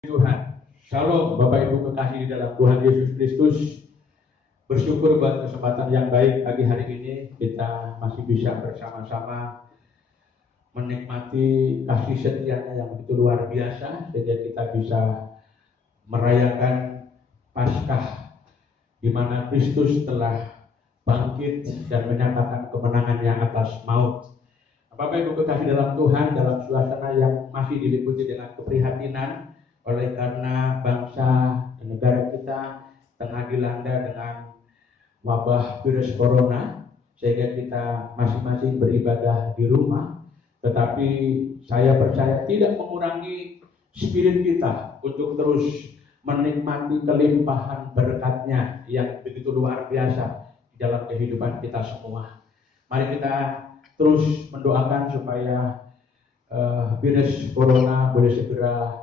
Tuhan. Shalom Bapak Ibu kekasih di dalam Tuhan Yesus Kristus. Bersyukur buat kesempatan yang baik pagi hari ini kita masih bisa bersama-sama menikmati kasih setianya yang begitu luar biasa sehingga kita bisa merayakan Paskah di mana Kristus telah bangkit dan menyatakan kemenangannya atas maut. Bapak Ibu kekasih dalam Tuhan, dalam suasana yang masih diliputi dengan keprihatinan oleh karena bangsa dan negara kita tengah dilanda dengan wabah virus corona, sehingga kita masing-masing beribadah di rumah. Tetapi saya percaya tidak mengurangi spirit kita untuk terus menikmati kelimpahan berkatnya yang begitu luar biasa di dalam kehidupan kita semua. Mari kita terus mendoakan supaya virus corona boleh segera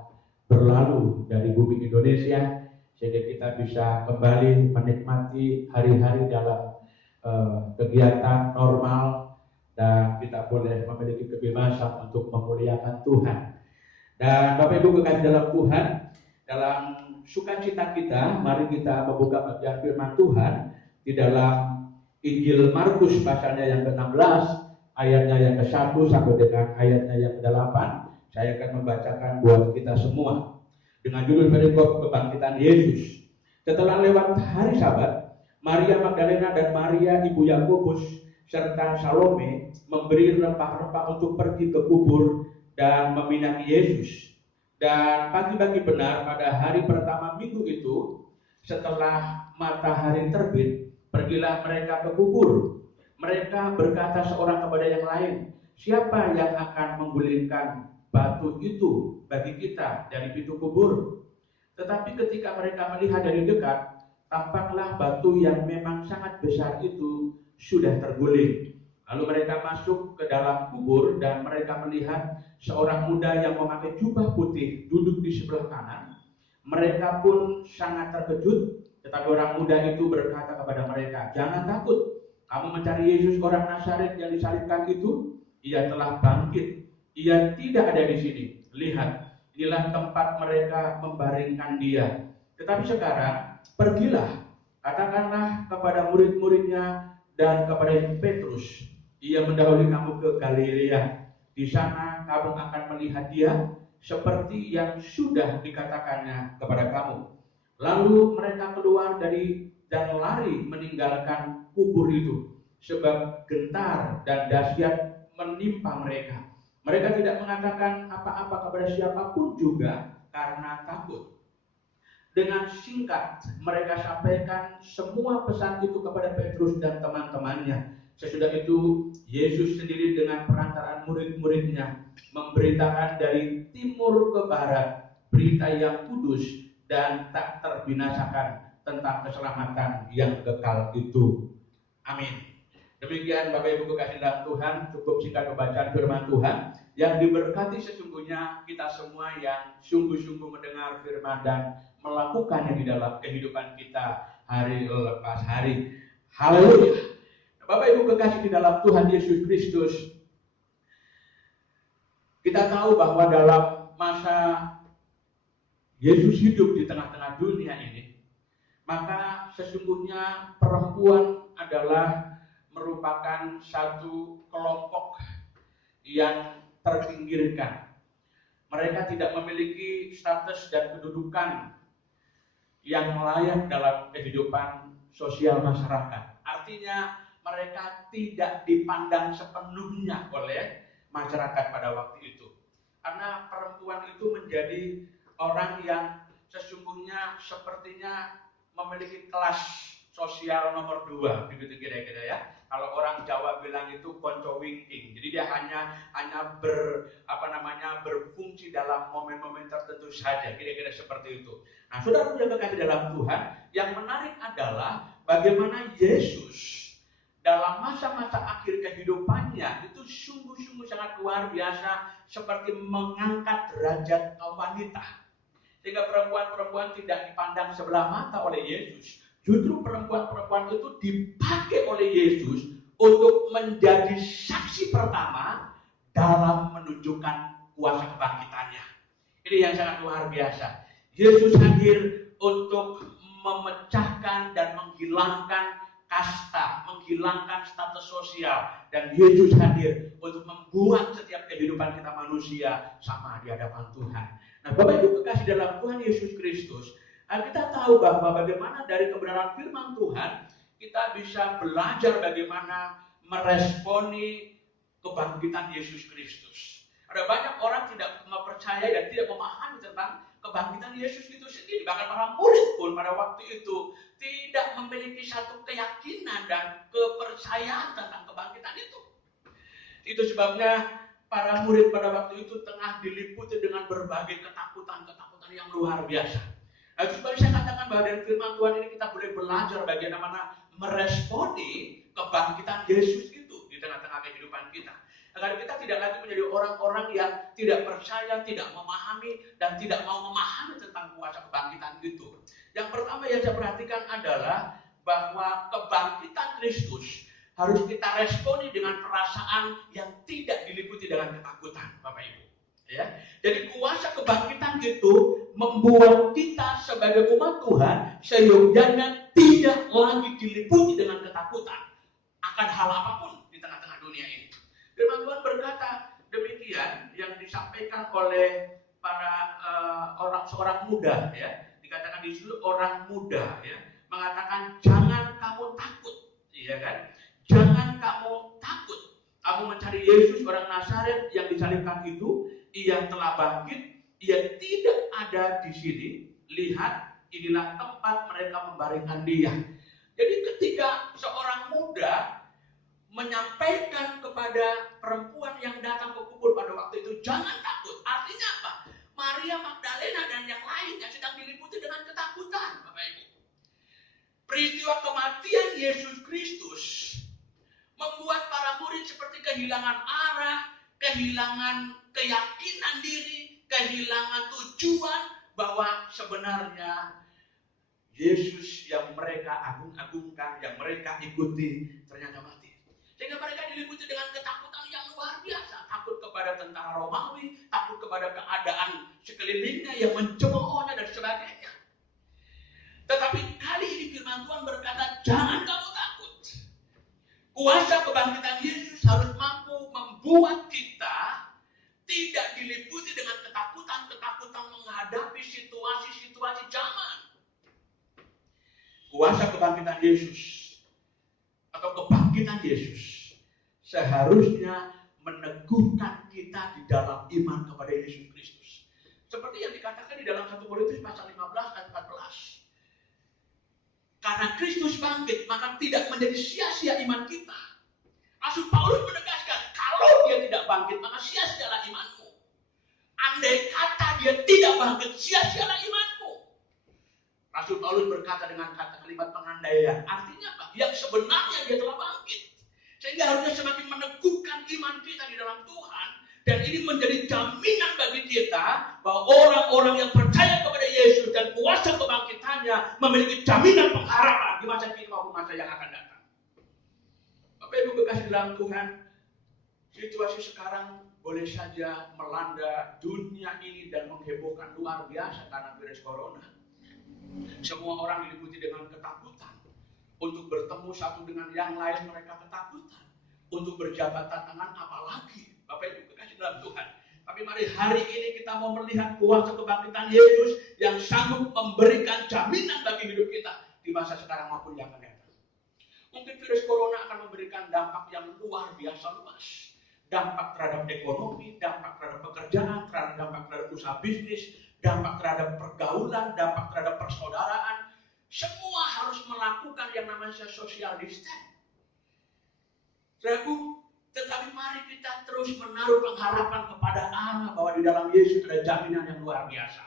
berlalu dari bumi Indonesia sehingga kita bisa kembali menikmati hari-hari dalam kegiatan normal dan kita boleh memiliki kebebasan untuk memuliakan Tuhan. Dan Bapak Ibu kekasih dalam Tuhan, dalam sukacita kita, mari kita membuka bagian firman Tuhan di dalam Injil Markus pasalnya yang ke-16, ayatnya yang ke-1 sampai dengan ayatnya yang ke-8. Saya akan membacakan buat kita semua dengan judul perikop kebangkitan Yesus. Setelah lewat hari Sabat, Maria Magdalena dan Maria ibu Yakobus serta Salome memberi rempah-rempah untuk pergi ke kubur dan meminang Yesus. Dan pagi-pagi benar pada hari pertama minggu itu, setelah matahari terbit, pergilah mereka ke kubur. Mereka berkata seorang kepada yang lain, "Siapa yang akan menggulingkan batu itu bagi kita dari pintu kubur?" Tetapi ketika mereka melihat dari dekat, tampaklah batu yang memang sangat besar itu sudah terguling. Lalu mereka masuk ke dalam kubur dan mereka melihat seorang muda yang memakai jubah putih duduk di sebelah kanan. Mereka pun sangat terkejut, tetapi orang muda itu berkata kepada mereka, "Jangan takut. Kamu mencari Yesus orang Nazaret yang disalibkan itu? Ia telah bangkit. Ia tidak ada di sini. Lihat, inilah tempat mereka membaringkan dia. Tetapi sekarang, pergilah, katakanlah kepada murid-muridnya dan kepada Petrus, ia mendahului kamu ke Galilea. Di sana kamu akan melihat dia seperti yang sudah dikatakannya kepada kamu." Lalu mereka keluar dan lari meninggalkan kubur itu, sebab gentar dan dahsyat menimpa mereka. Mereka tidak mengatakan apa-apa kepada siapapun juga karena takut. Dengan singkat mereka sampaikan semua pesan itu kepada Petrus dan teman-temannya. Sesudah itu Yesus sendiri dengan perantaraan murid-muridnya memberitakan dari timur ke barat berita yang kudus dan tak terbinasakan tentang keselamatan yang kekal itu. Amin. Demikian Bapak Ibu kekasih dalam Tuhan, cukup singkat pembacaan firman Tuhan. Yang diberkati sesungguhnya kita semua yang sungguh-sungguh mendengar firman dan melakukannya di dalam kehidupan kita hari lepas hari. Haleluya. Bapak Ibu kekasih di dalam Tuhan Yesus Kristus, kita tahu bahwa dalam masa Yesus hidup di tengah-tengah dunia ini, maka sesungguhnya perempuan adalah merupakan satu kelompok yang terpinggirkan. Mereka tidak memiliki status dan kedudukan yang layak dalam kehidupan sosial masyarakat. Artinya mereka tidak dipandang sepenuhnya oleh masyarakat pada waktu itu. Karena perempuan itu menjadi orang yang sesungguhnya sepertinya memiliki kelas sosial nomor 2, begitu kira-kira ya. Kalau orang Jawa bilang itu konco wingking. Jadi dia hanya berfungsi dalam momen-momen tertentu saja, kira-kira seperti itu. Nah, saudara yang kekasih dalam Tuhan, yang menarik adalah bagaimana Yesus dalam masa-masa akhir kehidupannya itu sungguh-sungguh sangat luar biasa, seperti mengangkat derajat kaum wanita. Sehingga perempuan-perempuan tidak dipandang sebelah mata oleh Yesus. Justru perempuan-perempuan itu dipakai oleh Yesus untuk menjadi saksi pertama dalam menunjukkan kuasa kebangkitannya. Ini yang sangat luar biasa. Yesus hadir untuk memecahkan dan menghilangkan kasta, menghilangkan status sosial, dan Yesus hadir untuk membuat setiap kehidupan kita manusia sama di hadapan Tuhan. Nah, Bapak Ibu kekasih dalam Tuhan Yesus Kristus, kita tahu bahwa bagaimana dari kebenaran firman Tuhan kita bisa belajar bagaimana meresponi kebangkitan Yesus Kristus. Ada banyak orang tidak mempercayai dan tidak memahami tentang kebangkitan Yesus itu sendiri. Bahkan para murid pun pada waktu itu tidak memiliki satu keyakinan dan kepercayaan tentang kebangkitan itu. Itu sebabnya para murid pada waktu itu tengah diliputi dengan berbagai ketakutan-ketakutan yang luar biasa. Nah, itu sebab saya katakan bahwa dari firman Tuhan ini kita boleh belajar bagaimana meresponi kebangkitan Yesus itu di tengah-tengah kehidupan kita. Agar kita tidak lagi menjadi orang-orang yang tidak percaya, tidak memahami, dan tidak mau memahami tentang kuasa kebangkitan itu. Yang pertama yang saya perhatikan adalah bahwa kebangkitan Kristus harus kita responi dengan perasaan yang tidak diliputi dengan ketakutan, Bapak Ibu. Ya. Jadi kuasa kebangkitan itu membuat kita sebagai umat Tuhan seyogyanya tidak lagi diliputi dengan ketakutan akan hal apapun di tengah-tengah dunia ini. Firman Tuhan berkata demikian yang disampaikan oleh para seorang muda, ya, dikatakan di situ orang muda, ya, mengatakan jangan kamu takut, ya kan? Jangan kamu takut. Kamu mencari Yesus orang Nazaret yang disalibkan itu, ia telah bangkit, ia tidak ada di sini. Lihat, inilah tempat mereka membaringkan dia. Jadi ketika seorang muda menyampaikan kepada perempuan yang datang ke kubur pada waktu itu, jangan takut. Artinya apa? Maria Magdalena dan yang lainnya sedang diliputi dengan ketakutan, Bapak Ibu. Peristiwa kematian Yesus Kristus membuat para murid seperti kehilangan arah, kehilangan keyakinan diri, kehilangan tujuan bahwa sebenarnya Yesus yang mereka agung-agungkan, yang mereka ikuti ternyata mati. Sehingga mereka diliputi dengan ketakutan yang luar biasa. Takut kepada tentara Romawi, takut kepada keadaan sekelilingnya yang mencemoohnya dan sebagainya. Tetapi kali ini firman Tuhan berkata, jangan kamu takut. Kuasa kebangkitan Yesus harus mampu membuat kita tidak diliputi dengan ketakutan-ketakutan menghadapi situasi-situasi zaman. Kuasa kebangkitan Yesus atau kebangkitan Yesus seharusnya meneguhkan kita di dalam iman kepada Yesus Kristus. Seperti yang dikatakan di dalam 1 Korintus pasal 15 ayat 14. Karena Kristus bangkit, maka tidak menjadi sia-sia iman kita. Rasul Paulus menegaskan, kalau dia tidak bangkit, maka sia-sialah imanmu. Andai kata dia tidak bangkit, sia-sialah imanmu. Rasul Paulus berkata dengan kalimat pengandaian. Artinya apa? Yang sebenarnya dia telah bangkit. Sehingga harusnya semakin meneguhkan iman kita di dalam Tuhan. Dan ini menjadi jaminan bagi kita bahwa orang-orang yang percaya kepada Yesus dan kuasa kebangkitannya memiliki jaminan pengharapan di masa kini maupun masa yang akan datang. Bapak Ibu kekasih dalam Tuhan, situasi sekarang boleh saja melanda dunia ini dan menghebohkan luar biasa karena virus corona. Semua orang diliputi dengan ketakutan. Untuk bertemu satu dengan yang lain mereka ketakutan. Untuk berjabat tangan apalagi. Bapak Ibu kekasih dalam Tuhan. Tapi mari hari ini kita mau melihat kuasa kebangkitan Yesus yang sanggup memberikan jaminan bagi hidup kita di masa sekarang maupun yang akan datang. Mungkin virus corona akan memberikan dampak yang luar biasa luas. Dampak terhadap ekonomi, dampak terhadap pekerjaan, dampak terhadap usaha bisnis, dampak terhadap pergaulan, dampak terhadap persaudaraan. Semua harus melakukan yang namanya social distancing. Saudaraku, tetapi mari kita terus menaruh pengharapan kepada Allah bahwa di dalam Yesus ada jaminan yang luar biasa.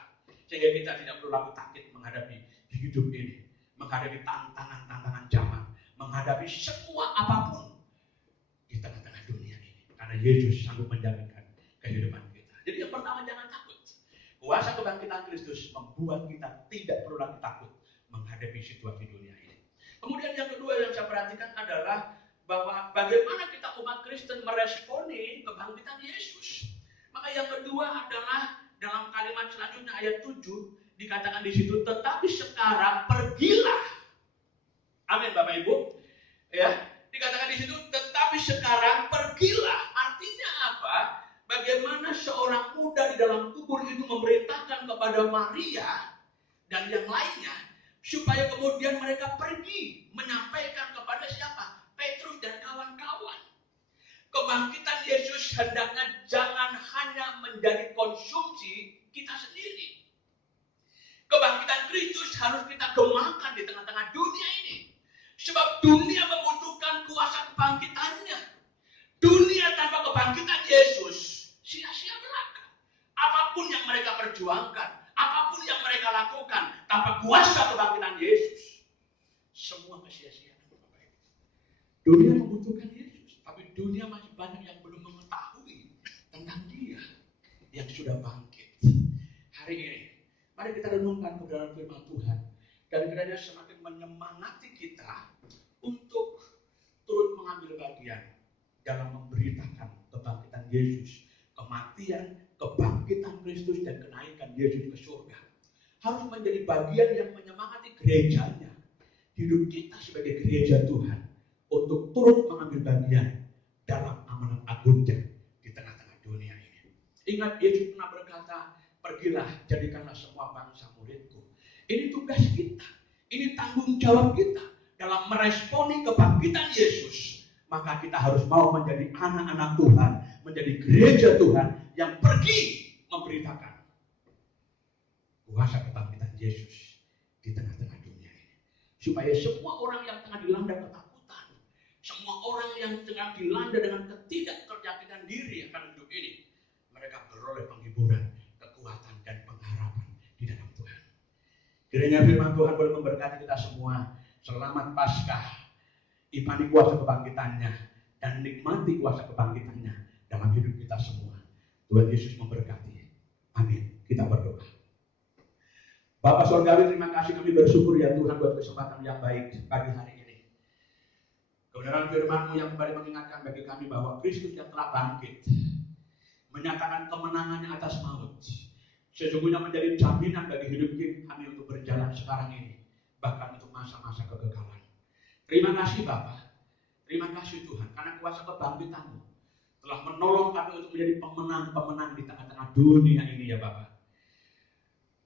Sehingga kita tidak perlu lagi takut menghadapi hidup ini, menghadapi tantangan-tantangan zaman, menghadapi semua apapun di tengah-tengah dunia ini. Karena Yesus sanggup menjaminkan kehidupan kita. Jadi yang pertama, jangan takut. Kuasa kebangkitan Kristus membuat kita tidak perlu lagi takut menghadapi situasi dunia ini. Kemudian yang kedua yang saya perhatikan adalah bahwa bagaimana kita umat Kristen meresponi kebangkitan Yesus. Maka yang kedua adalah dalam kalimat selanjutnya ayat 7 dikatakan di situ, tetapi sekarang pergilah. Amin Bapak Ibu. Ya, dikatakan di situ, tetapi sekarang pergilah. Artinya apa? Bagaimana seorang muda di dalam kubur itu memerintahkan kepada Maria dan yang lainnya supaya kemudian mereka pergi menyampaikan kepada siapa? Petrus dan kawan-kawan. Kebangkitan Yesus hendaknya jangan hanya menjadi konsumsi kita sendiri. Kebangkitan Kristus harus kita gemakan di tengah-tengah dunia ini. Sebab dunia membutuhkan kuasa kebangkitannya. Dunia tanpa kebangkitan Yesus sia-sia belaka. Apapun yang mereka perjuangkan, apapun yang mereka lakukan, tanpa kuasa kebangkitan Yesus, semua kesia-siaan. Dunia membutuhkan Yesus, tapi dunia masih banyak yang belum mengetahui tentang Dia yang sudah bangkit. Hari ini, mari kita renungkan kebenaran firman Tuhan, dan kiranya semakin menyemangati kita untuk turut mengambil bagian dalam memberitakan kebangkitan Yesus, kematian, kebangkitan Kristus, dan kenaikan Yesus ke surga. Harus menjadi bagian yang menyemangati gerejanya, hidup kita sebagai gereja Tuhan, untuk turut mengambil bagian dalam amanat agungnya di tengah-tengah dunia ini. Ingat, Yesus pernah berkata, pergilah, jadikanlah semua bangsa muridku. Ini tugas kita, ini tanggung jawab kita dalam meresponi kebangkitan Yesus. Maka kita harus mau menjadi anak-anak Tuhan, menjadi gereja Tuhan yang pergi memberitakan kuasa kebangkitan Yesus di tengah-tengah dunia ini. Supaya semua orang yang tengah dilanda ketakutan, semua orang yang tengah dilanda dengan ketidakpercayaan diri akan hidup ini, mereka beroleh penghiburan, kekuatan, dan pengharapan di dalam Tuhan. Kiranya firman Tuhan boleh memberkati kita semua. Selamat Paskah. Imani kuasa kebangkitannya dan nikmati kuasa kebangkitannya dalam hidup kita semua. Tuhan Yesus memberkati. Amin. Kita berdoa. Bapa Surgawi, terima kasih, kami bersyukur ya Tuhan buat kesempatan yang baik pagi hari ini. Kebenaran firman-Mu yang kembali mengingatkan bagi kami bahwa Kristus yang telah bangkit menyatakan kemenangannya atas maut. Sesungguhnya menjadi jaminan bagi hidup kami untuk berjalan sekarang ini, bahkan untuk masa-masa kegagalan. Terima kasih Bapa, terima kasih Tuhan, karena kuasa kebangkitan-Mu telah menolong kami untuk menjadi pemenang-pemenang di tengah-tengah dunia ini ya Bapa.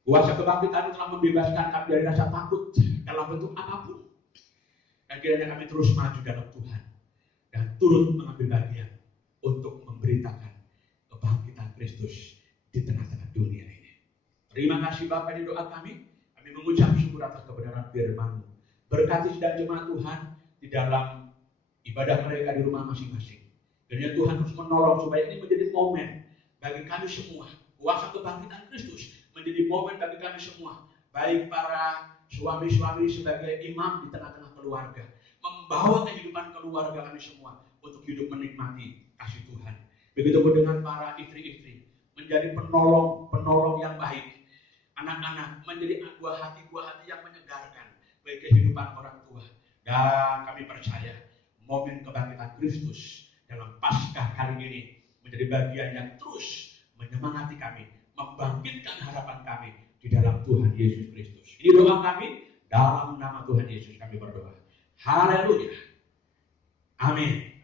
Kuasa kebangkitan-Mu telah membebaskan kami dari rasa takut dalam bentuk apapun. Dan kiranya kami terus maju dalam Tuhan dan turut mengambil bagian untuk memberitakan kebangkitan Kristus di tengah-tengah dunia ini. Terima kasih Bapa, di doa kami mengucap syukur atas kebenaran firman-Mu. Berkati sedang jemaat Tuhan di dalam ibadah mereka di rumah masing-masing. Dan Tuhan terus menolong supaya ini menjadi momen bagi kami semua. Kuasa kebangkitan Kristus menjadi momen bagi kami semua. Baik para suami-suami sebagai imam di tengah-tengah keluarga, membawa kehidupan keluarga kami semua untuk hidup menikmati kasih Tuhan. Begitu pun dengan para istri-istri, menjadi penolong yang baik. Anak-anak menjadi buah hati yang menyegarkan bagi kehidupan orang tua. Dan kami percaya momen kebangkitan Kristus dalam Paskah kali ini menjadi bagian yang terus menyemangati kami, membangkitkan harapan kami di dalam Tuhan Yesus Kristus. Ini doa kami, dalam nama Tuhan Yesus kami berdoa. Haleluya. Amin.